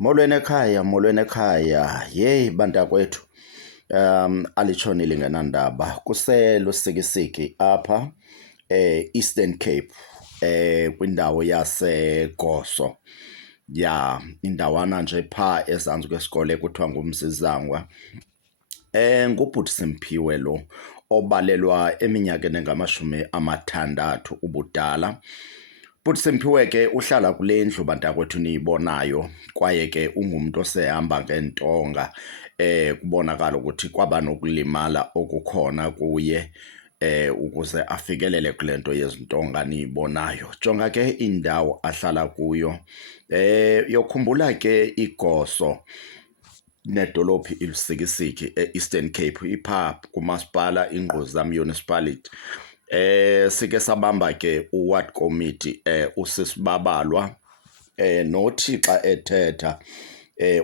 Molweni ekhaya. Yeyi bantakwethu. Alitshonile ngenandaba. Kuselusikisiki apha Eastern Cape kwindawo yaseGoso. Ya, indawana nje phaa ezantsi kwesikole kuthiwa nguMzizangwa. Ngubhuti Simphiwe lo obalelwa eminyakeni engama-60 ubudala. Bhuti Simphiwe ke uhlala kule ndlu bantakwethu niyibonayo kwaye ke ungumntu osehamba ngeentonga. Kubonakala ukuthi kwaba nokulimala okukhona kuye ukuze afikelele kule nto yezintonga niyibonayo. Jonga ke indawo ahlala kuyo. Yokhumbula ke iGoso nedolophi ilusikisiki e-Eastern Cape iphaa kumasipala iNgquza Municipality. Sike sabamba ke uward committee usisibabalwa nothi xa ethetha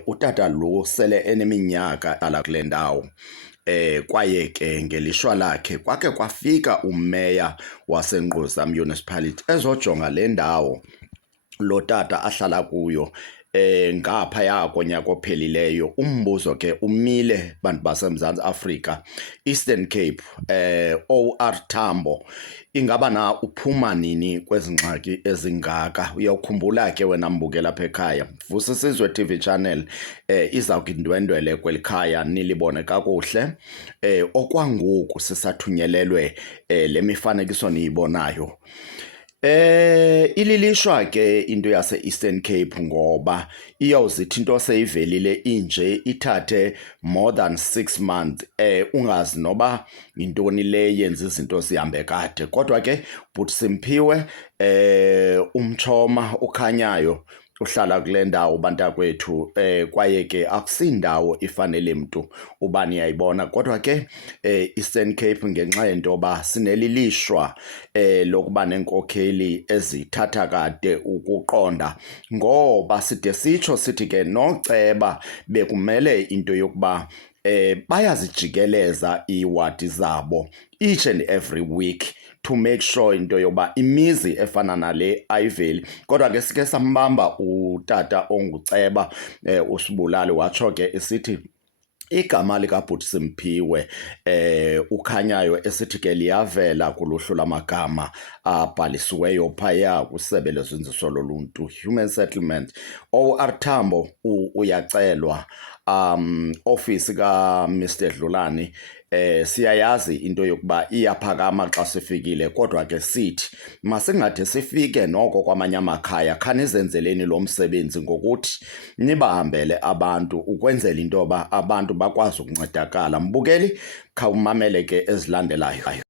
utata lo sele eneminyaka ala kule ndawo. Kwaye ke ngelishwa lakhe kwake kwafika umeya waseNgquza Municipality ezojonga le ndawo lo tata ahlala kuyo ngaphaya konyaka ophelileyo. Umbuzo ke umile bantu baseMzantsi Afrika, Eastern Cape, OR Tambo, ingaba na uphuma nini kwezi ngxaki ezingaka? Uyawukhumbula ke wena mbukela apha ekhaya, Vusisizwe TV channel iza kundwendwele kweli khaya nilibone kakuhle. Okwangoku sisathunyelelwe le mifanekiso niyibonayo. Ililishwa ke into yase-Eastern Cape ngoba iyawuzithi into seyivelile inje ithathe more than 6 months ungazi noba yintoni le yenza izinto zihambe kade. Kodwa ke bhuti Simphiwe umtshoma ukhanyayo uhlala kule ndawo bantakwethu, kwaye ke akusindawo ifanele mntu uba niyayibona. Kodwa ke Eastern Cape ngenxa yento yoba sinelilishwa lokuba nenkokheli ezithatha kade ukuqonda, ngoba side sitsho sithi ke noceba bekumele into yokuba bayazijikeleza iiwadi zabo each and every week to make sure into yoba imizi efana nale ayiveli. Kodwa ke sike sambamba utata onguceba uSibulali watsho ke esithi igama likabhuti Simphiwe ukhanyayo esithi ke liyavela kuluhlu lamagama abhalisiweyo phaya kwiSebe leZinziso loLuntu, Human Settlement. OR Tambo uyacelwa, ofisi kaMr Dlulane siyayazi into yokuba iyaphakama xa sifikile. Kodwa ke sithi masingade sifike noko kwamanye amakhaya khanizenzeleni lo msebenzi ngokuthi nibahambele abantu ukwenzela into yoba abantu bakwazi ukuncedakala. Mbukeli, khawumamele ke ezilandelayo.